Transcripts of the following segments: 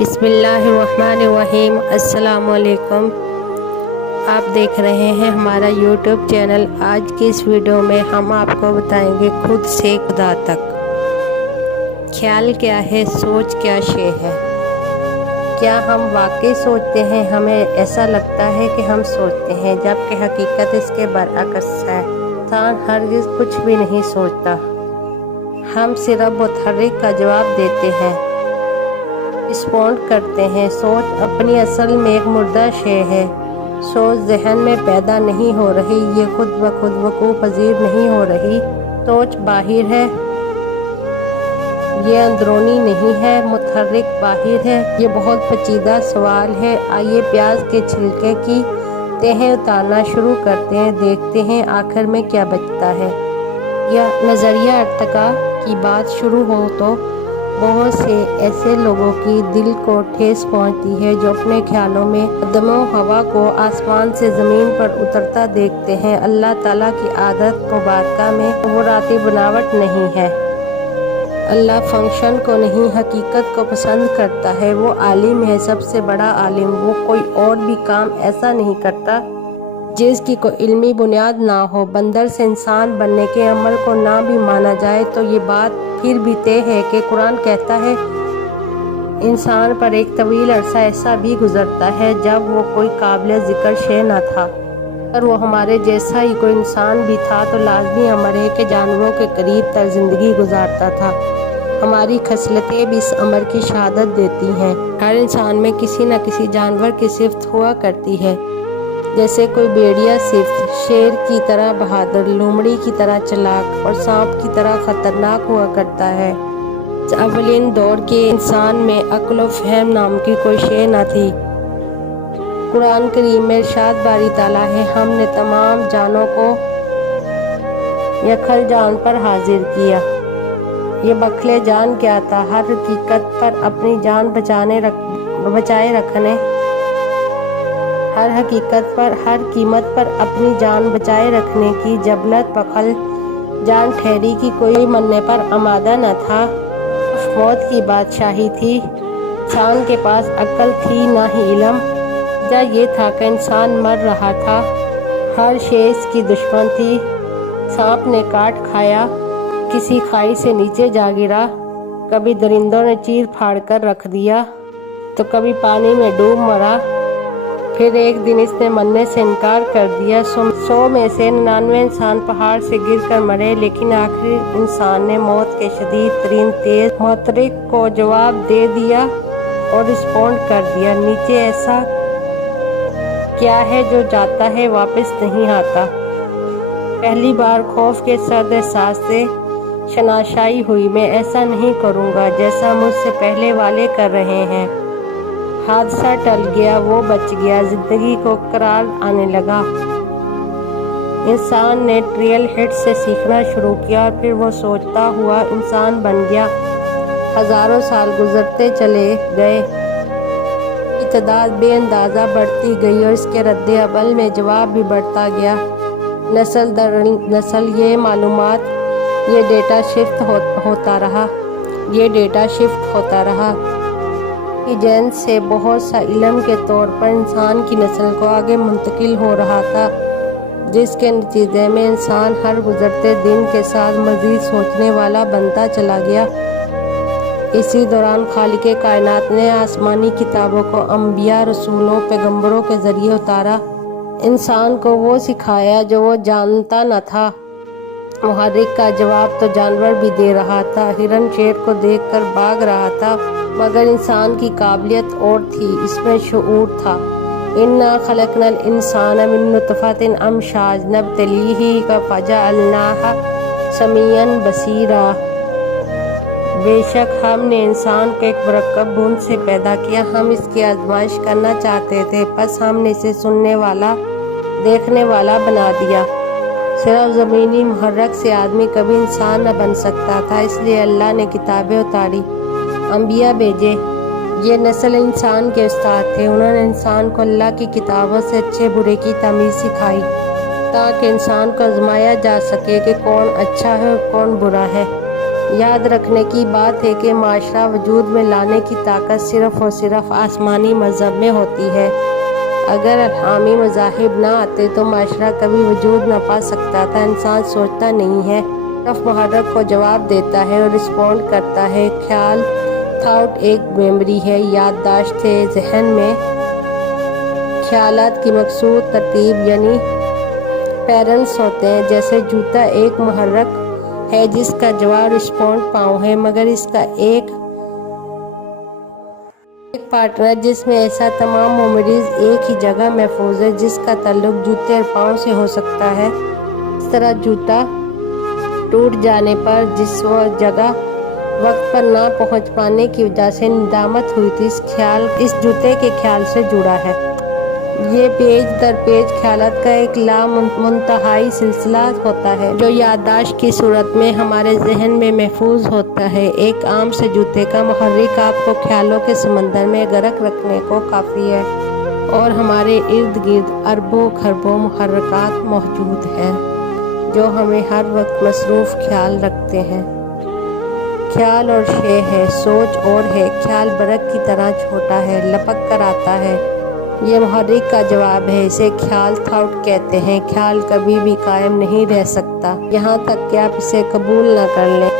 बिस्मिल्लाहिर्रहमानिर्रहीम। अस्सलाम वालेकुम। आप देख रहे हैं हमारा यूट्यूब चैनल। आज की इस वीडियो में हम आपको बताएंगे खुद से खुदा तक। ख्याल क्या है, सोच क्या शे है। क्या हम वाकई सोचते हैं? हमें ऐसा लगता है कि हम सोचते हैं, जबकि हकीकत इसके बरअक्स है। इंसान हरगिज़ कुछ भी नहीं सोचता। हम सिर्फ मुतहर्रिक का जवाब देते हैं, रिस्पॉन्ड करते हैं। सोच अपनी असल में एक मुर्दा शे है। सोच जहन में पैदा नहीं हो रही, ये खुद ब खुद वकूअ पजीर नहीं हो रही। सोच बाहिर है, ये अंदरूनी नहीं है। मुतहर्रिक बाहिर है। ये बहुत पेचीदा सवाल है। आइए प्याज के छिलके की तहें उतारना शुरू करते हैं, देखते हैं आखिर में क्या बचता है। यह नज़रिया अर्तका की बात शुरू हो तो बहुत से ऐसे लोगों की दिल को ठेस पहुंचती है जो अपने ख्यालों में दमो हवा को आसमान से ज़मीन पर उतरता देखते हैं। अल्लाह ताला की आदत मुबारका में तौराती बनावट नहीं है। अल्लाह फंक्शन को नहीं, हकीकत को पसंद करता है। वो आलिम है, सबसे बड़ा आलिम। वो कोई और भी काम ऐसा नहीं करता जिसकी कोई इल्मी बुनियाद ना हो। बंदर से इंसान बनने के अमल को ना भी माना जाए तो ये बात फिर भी तय है कि कुरान कहता है इंसान पर एक तवील अरसा ऐसा भी गुजरता है जब वो कोई काबिल ज़िक्र शे न था। अगर वो हमारे जैसा ही कोई इंसान भी था तो लाजमी अमर है कि जानवरों के करीब तर ज़िंदगी गुजारता था। हमारी खसलतें भी इस अमर की शहादत देती हैं। हर इंसान में किसी न किसी जानवर की सिफ्त हुआ करती है। जैसे कोई भेड़िया सिफ्त शेर की तरह बहादुर, लोमड़ी की तरह चालाक और सांप की तरह खतरनाक हुआ करता है। अवलिन दौर के इंसान में अक्ल व फहम नाम की कोई शे न थी। कुरान करीम में इरशाद बारी ताला है, हमने तमाम जानों को यकल जान पर हाजिर किया। ये बखले जान क्या था? हर हकीकत पर अपनी जान बचाए रखने, हर हकीकत पर हर कीमत पर अपनी जान बचाए रखने की जबलत बखल जान ठहरी की कोई मरने पर आमादा न था। मौत की बादशाही थी। इंसान के पास अक्ल थी ना ही इल्म। वजह ये था कि इंसान मर रहा था। हर शे इसकी दुश्मन थी। सांप ने काट खाया, किसी खाई से नीचे जा गिरा, कभी दरिंदों ने चीर फाड़ कर रख दिया तो कभी पानी में डूब मरा। फिर एक दिन इसने मरने से इनकार कर दिया। 100 में से 99 इंसान पहाड़ से गिरकर मरे, लेकिन आखिरी इंसान ने मौत के शदीद तरीन तेज मुतहर्रिक को जवाब दे दिया और रिस्पॉन्ड कर दिया। नीचे ऐसा क्या है जो जाता है वापस नहीं आता? पहली बार खौफ के सर्द एहसास से शनाशाई हुई। मैं ऐसा नहीं करूँगा जैसा मुझसे पहले वाले कर रहे हैं। हादसा टल गया, वो बच गया, जिंदगी को करार आने लगा। इंसान ने ट्रेल हेड से सीखना शुरू किया और फिर वो सोचता हुआ इंसान बन गया। हजारों साल गुजरते चले गए, तादाद बेअंदाजा बढ़ती गई और इसके रद्द अमल में जवाब भी बढ़ता गया। नस्ल दर नस्ल ये मालूमात, ये डेटा शिफ्ट होता रहा। जेन से बहुत सा इल्म के तौर पर इंसान की नस्ल को आगे मुंतकिल हो रहा था, जिसके नतीजे में इंसान हर गुजरते दिन के साथ मज़ीद सोचने वाला बनता चला गया। इसी दौरान खालिके कायनात ने आसमानी किताबों को अंबिया, रसूलों, पैगंबरों के ज़रिए उतारा। इंसान को वो सिखाया जो वो जानता न था। मुहर्रिक का जवाब तो जानवर भी दे रहा था। हिरन शेर को देखकर भाग रहा था, मगर इंसान की काबिलियत और थी, इसमें शऊर था। इन्ना खलकनल इंसान मिन नुतफतिन अमशाज नब्तलीही फजअलनाहु समीअन बसीरा। बेशक हमने इंसान को एक मुरक्कब बूंद से पैदा किया। हम इसकी आजमाइश करना चाहते थे, बस हमने इसे सुनने वाला, देखने वाला बना दिया। सिर्फ ज़मीनी मुहर्रक से आदमी कभी इंसान न बन सकता था, इसलिए अल्लाह ने किताबें उतारी, अंबिया भेजे। ये नस्ल इंसान के उस्ताद थे। उन्होंने इंसान को अल्लाह की किताबों से अच्छे बुरे की तमीज़ सिखाई ताकि इंसान को आजमाया जा सके कि कौन अच्छा है और कौन बुरा है। याद रखने की बात है कि माशरा वजूद में लाने की ताकत सिर्फ और सिर्फ आसमानी मज़हब में होती है। अगर अल्हामी मज़ाहिब ना आते तो माशरा कभी वजूद ना पा सकता था। इंसान सोचता नहीं है, सिर्फ मुहर्रक को जवाब देता है और रिस्पॉन्ड करता है। ख्याल थॉट एक मेमोरी है, याददाश्त है। जहन में ख्यालात की मकसूद तरतीब यानी पैरल्स होते हैं। जैसे जूता एक मुहर्रक है जिसका जवाब रिस्पॉन्ड पाँव है, मगर इसका एक पार्टनर जिसमें ऐसा तमाम मेमोरीज एक ही जगह महफूज है जिसका ताल्लुक जूते और पाँव से हो सकता है। इस तरह जूता टूट जाने पर जिस जगह वक्त पर ना पहुंच पाने की वजह से निदामत हुई थी, इस जूते के ख्याल से जुड़ा है। ये पेज दर पेज ख्यालात का एक लामुंतहाई सिलसिला होता है जो याददाश्त की सूरत में हमारे जहन में महफूज होता है। एक आम से जूते का मुहर्रिक आपको ख्यालों के समंदर में गर्क रखने को काफ़ी है और हमारे इर्द गिर्द अरबों खरबों मुहर्रकात मौजूद हैं जो हमें हर वक्त मसरूफ़ ख्याल रखते हैं। ख्याल और शे है, सोच और है। ख्याल बरक की तरह छोटा है, लपक कर आता है। ये मुहर्रिक का जवाब है, इसे ख्याल थॉट कहते हैं। ख्याल कभी भी कायम नहीं रह सकता यहाँ तक कि आप इसे कबूल न कर लें।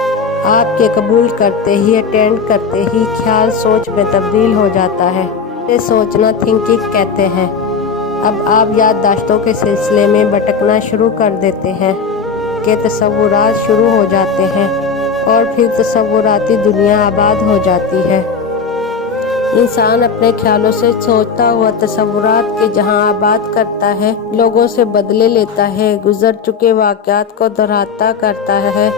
आपके कबूल करते ही, अटेंड करते ही ख्याल सोच में तब्दील हो जाता है। इसे सोचना थिंकिंग कहते हैं। अब आप याददाश्तों के सिलसिले में भटकना शुरू कर देते हैं कि तसव्वुरात शुरू हो जाते हैं और फिर तसव्वुराती दुनिया आबाद हो जाती है। इंसान अपने ख्यालों से सोचता हुआ तसव्वुरात के जहां आबाद करता है, लोगों से बदले लेता है, गुजर चुके वाक़यात को दोहराता करता है,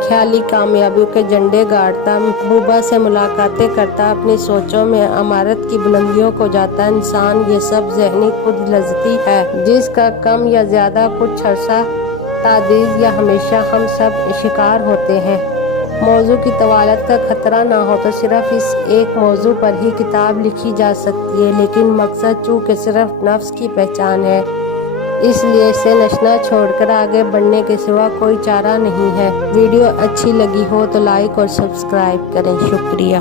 ख्याली कामयाबियों के झंडे गाड़ता, महबूबा से मुलाकातें करता, अपनी सोचों में अमारत की बुलंदियों को जाता। इंसान ये सब जहनी खुद लज़्ज़ती है जिसका कम या ज़्यादा कुछ अरसा तादीज़ या हमेशा हम सब शिकार होते हैं। मौजू की तवालत का खतरा ना हो तो सिर्फ इस एक मौजू पर ही किताब लिखी जा सकती है, लेकिन मकसद चूँकि सिर्फ नफ्स की पहचान है, इसलिए इसे नशना छोड़कर आगे बढ़ने के सिवा कोई चारा नहीं है। वीडियो अच्छी लगी हो तो लाइक और सब्सक्राइब करें। शुक्रिया।